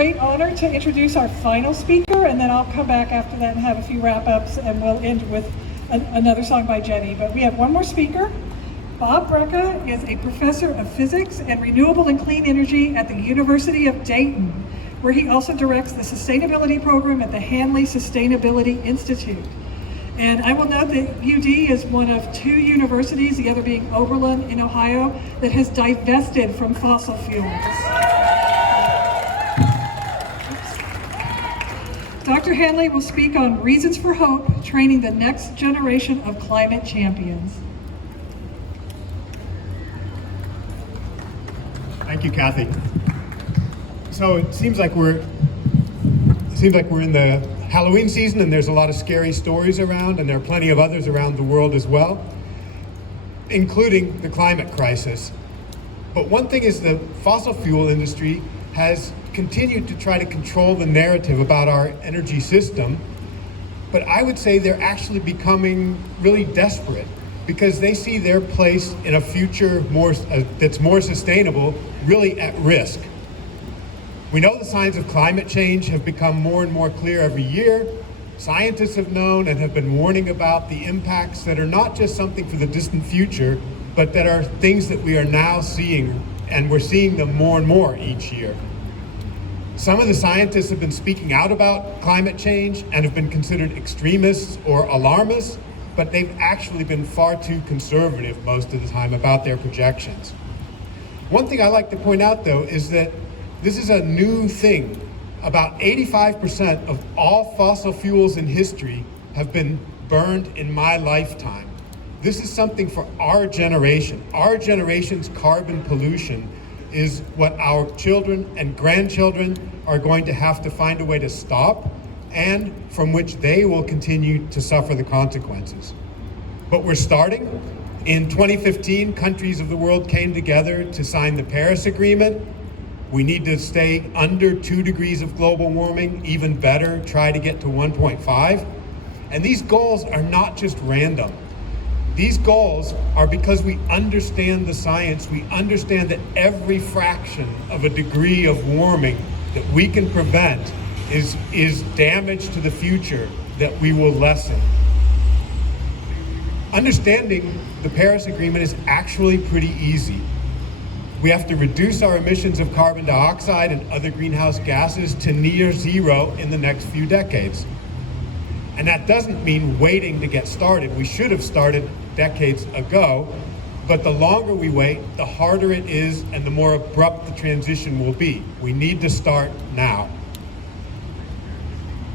Great honor to introduce our final speaker, and then I'll come back after that and have a few wrap-ups, and we'll end with another song by Jenny. But we have one more speaker. Bob Brecha is a professor of physics and renewable and clean energy at the University of Dayton, where he also directs the sustainability program at the Hanley Sustainability Institute. And I will note that UD is one of 2 universities, the other being Oberlin in Ohio, that has divested from fossil fuels. Dr. Hanley will speak on reasons for hope, training the next generation of climate champions. Thank you, Kathy. So it seems like we're in the Halloween season, and there's a lot of scary stories around, and there are plenty of others around the world as well, including the climate crisis. But one thing is the fossil fuel industry has continued to try to control the narrative about our energy system, but I would say they're actually becoming really desperate because they see their place in a future that's more sustainable really at risk. We know the signs of climate change have become more and more clear every year. Scientists have known and have been warning about the impacts that are not just something for the distant future, but that are things that we are now seeing, and we're seeing them more and more each year. Some of the scientists have been speaking out about climate change and have been considered extremists or alarmists, but they've actually been far too conservative most of the time about their projections. One thing I like to point out, though, is that this is a new thing. About 85% of all fossil fuels in history have been burned in my lifetime. This is something for our generation. Our generation's carbon pollution is what our children and grandchildren are going to have to find a way to stop, and from which they will continue to suffer the consequences. But we're starting. In 2015, countries of the world came together to sign the Paris Agreement. We need to stay under 2 degrees of global warming, even better, try to get to 1.5. And these goals are not just random. These goals are because we understand the science. We understand that every fraction of a degree of warming that we can prevent is damage to the future that we will lessen. Understanding the Paris Agreement is actually pretty easy. We have to reduce our emissions of carbon dioxide and other greenhouse gases to near zero in the next few decades. And that doesn't mean waiting to get started. We should have started decades ago, but the longer we wait, the harder it is and the more abrupt the transition will be. We need to start now.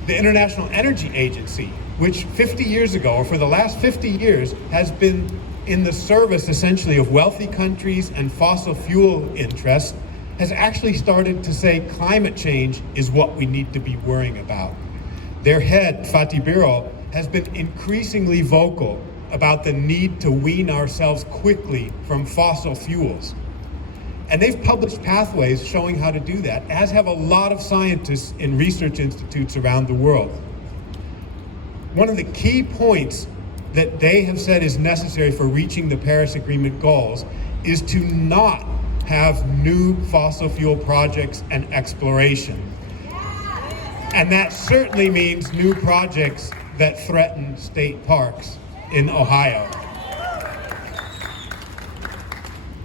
The International Energy Agency, which 50 years ago, or for the last 50 years, has been in the service essentially of wealthy countries and fossil fuel interests, has actually started to say climate change is what we need to be worrying about. Their head, Fatih Birol, has been increasingly vocal about the need to wean ourselves quickly from fossil fuels. And they've published pathways showing how to do that, as have a lot of scientists in research institutes around the world. One of the key points that they have said is necessary for reaching the Paris Agreement goals is to not have new fossil fuel projects and exploration. And that certainly means new projects that threaten state parks in Ohio.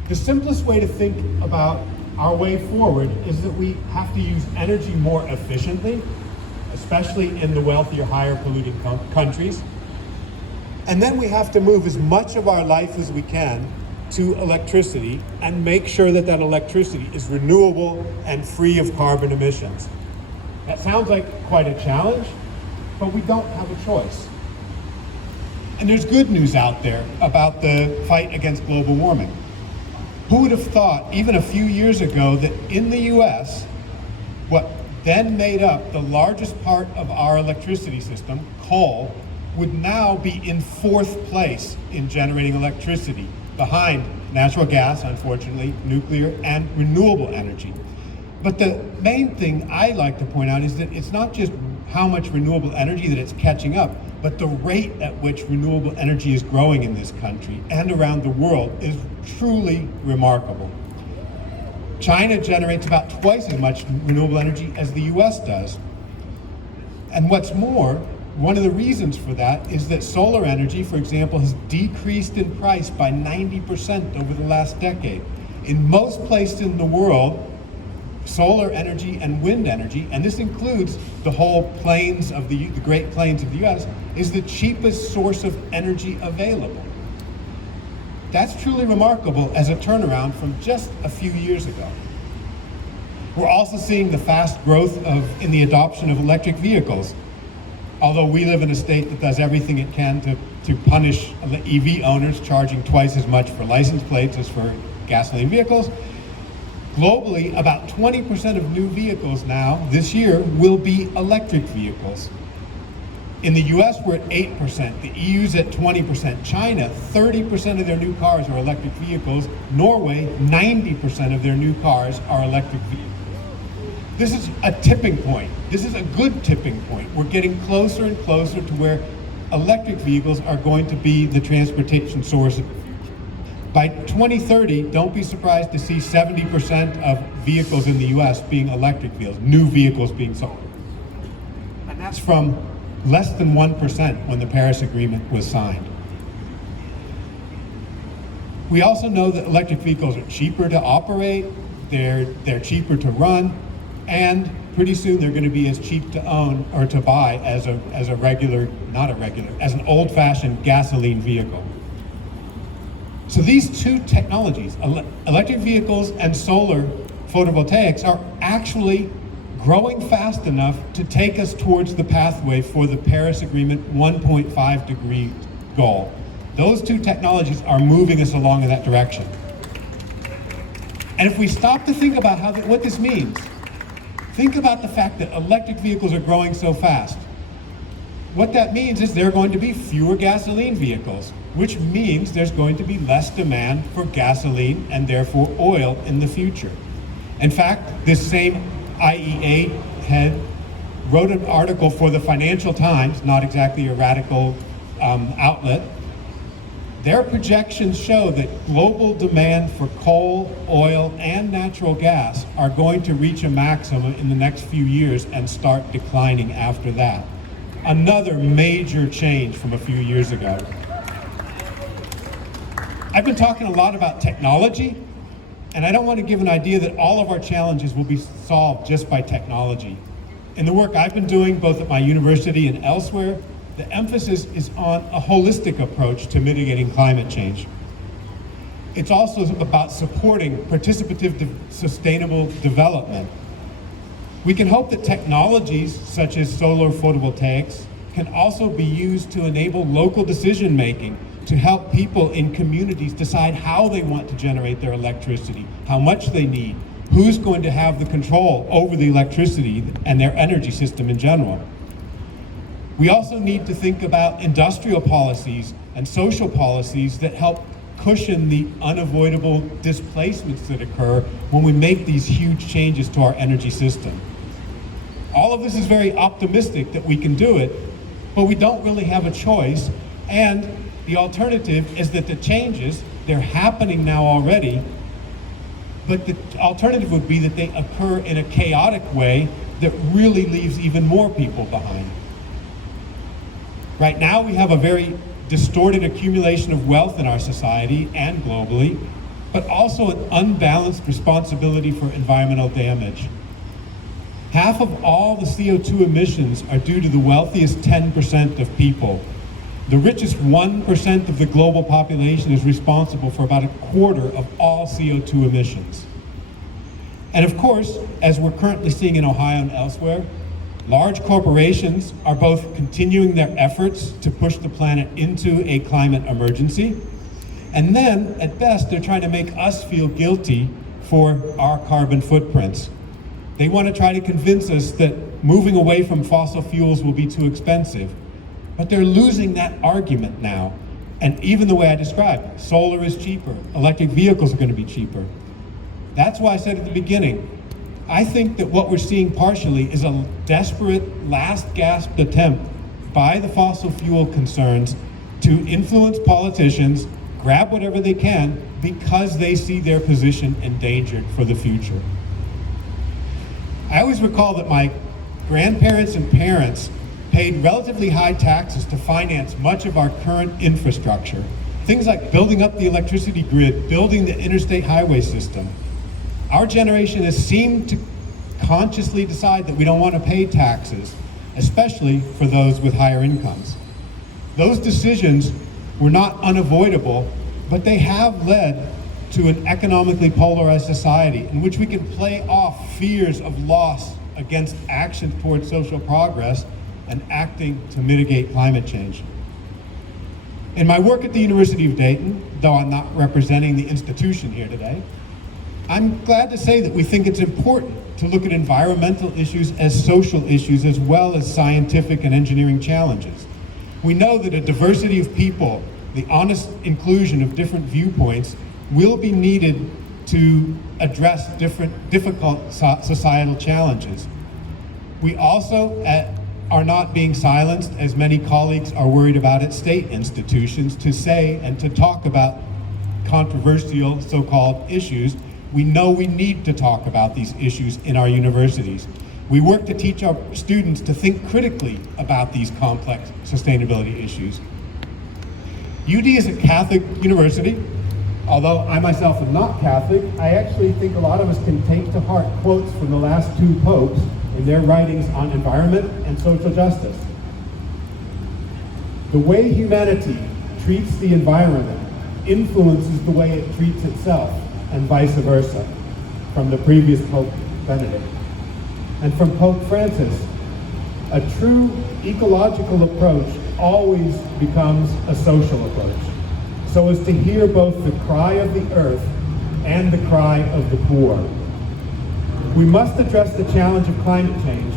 The simplest way to think about our way forward is that we have to use energy more efficiently, especially in the wealthier, higher polluting countries. And then we have to move as much of our life as we can to electricity and make sure that that electricity is renewable and free of carbon emissions. That sounds like quite a challenge, but we don't have a choice. And there's good news out there about the fight against global warming. Who would have thought, even a few years ago, that in the US, what then made up the largest part of our electricity system, coal, would now be in 4th place in generating electricity, behind natural gas, unfortunately, nuclear, and renewable energy. But the main thing I like to point out is that it's not just how much renewable energy that it's catching up, but the rate at which renewable energy is growing in this country and around the world is truly remarkable. China generates about twice as much renewable energy as the US does. And what's more, one of the reasons for that is that solar energy, for example, has decreased in price by 90% over the last decade. In most places in the world, solar energy and wind energy, and this includes the whole plains of the Great Plains of the US, is the cheapest source of energy available. That's truly remarkable as a turnaround from just a few years ago. We're also seeing the fast growth in the adoption of electric vehicles. Although we live in a state that does everything it can to punish EV owners, charging twice as much for license plates as for gasoline vehicles, globally, about 20% of new vehicles now, this year, will be electric vehicles. In the US, we're at 8%. The EU's at 20%. China, 30% of their new cars are electric vehicles. Norway, 90% of their new cars are electric vehicles. This is a tipping point. This is a good tipping point. We're getting closer and closer to where electric vehicles are going to be the transportation source of the future. By 2030, don't be surprised to see 70% of vehicles in the US being electric vehicles, new vehicles being sold. And that's from less than 1% when the Paris Agreement was signed. We also know that electric vehicles are cheaper to operate, they're cheaper to run, and pretty soon they're going to be as cheap to own or to buy as an old-fashioned gasoline vehicle. So these two technologies, electric vehicles and solar photovoltaics, are actually growing fast enough to take us towards the pathway for the Paris Agreement 1.5 degree goal. Those two technologies are moving us along in that direction. And if we stop to think about what this means, think about the fact that electric vehicles are growing so fast. What that means is there are going to be fewer gasoline vehicles, which means there's going to be less demand for gasoline and therefore oil in the future. In fact, this same IEA head wrote an article for the Financial Times, not exactly a radical outlet. Their projections show that global demand for coal, oil, and natural gas are going to reach a maximum in the next few years and start declining after that. Another major change from a few years ago. I've been talking a lot about technology, and I don't want to give an idea that all of our challenges will be solved just by technology. In the work I've been doing, both at my university and elsewhere, the emphasis is on a holistic approach to mitigating climate change. It's also about supporting participative, sustainable development. We can hope that technologies such as solar photovoltaics can also be used to enable local decision making, to help people in communities decide how they want to generate their electricity, how much they need, who's going to have the control over the electricity and their energy system in general. We also need to think about industrial policies and social policies that help cushion the unavoidable displacements that occur when we make these huge changes to our energy system. All of this is very optimistic that we can do it, but we don't really have a choice, and the alternative is that the changes, they're happening now already, but the alternative would be that they occur in a chaotic way that really leaves even more people behind. Right now we have a very distorted accumulation of wealth in our society and globally, but also an unbalanced responsibility for environmental damage. Half of all the CO2 emissions are due to the wealthiest 10% of people. The richest 1% of the global population is responsible for about a quarter of all CO2 emissions. And of course, as we're currently seeing in Ohio and elsewhere, large corporations are both continuing their efforts to push the planet into a climate emergency, and then, at best, they're trying to make us feel guilty for our carbon footprints. They want to try to convince us that moving away from fossil fuels will be too expensive. But they're losing that argument now. And even the way I described, solar is cheaper, electric vehicles are going to be cheaper. That's why I said at the beginning, I think that what we're seeing partially is a desperate, last-gasp attempt by the fossil fuel concerns to influence politicians grab whatever they can because they see their position endangered for the future. I always recall that my grandparents and parents paid relatively high taxes to finance much of our current infrastructure. Things like building up the electricity grid, building the interstate highway system. Our generation has seemed to consciously decide that we don't want to pay taxes, especially for those with higher incomes. Those decisions were not unavoidable, but they have led to an economically polarized society in which we can play off fears of loss against action towards social progress and acting to mitigate climate change. In my work at the University of Dayton, though I'm not representing the institution here today, I'm glad to say that we think it's important to look at environmental issues as social issues as well as scientific and engineering challenges. We know that a diversity of people, the honest inclusion of different viewpoints, will be needed to address difficult societal challenges. We also are not being silenced, as many colleagues are worried about at state institutions, to say and to talk about controversial so-called issues. We know we need to talk about these issues in our universities. We work to teach our students to think critically about these complex sustainability issues. UD is a Catholic university. Although I myself am not Catholic, I actually think a lot of us can take to heart quotes from the last two popes in their writings on environment and social justice. The way humanity treats the environment influences the way it treats itself, and vice versa, from the previous Pope Benedict. And from Pope Francis, a true ecological approach always becomes a social approach, so as to hear both the cry of the earth and the cry of the poor. We must address the challenge of climate change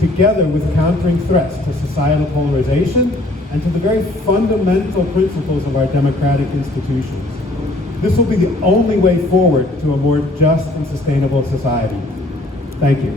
together with countering threats to societal polarization and to the very fundamental principles of our democratic institutions. This will be the only way forward to a more just and sustainable society. Thank you.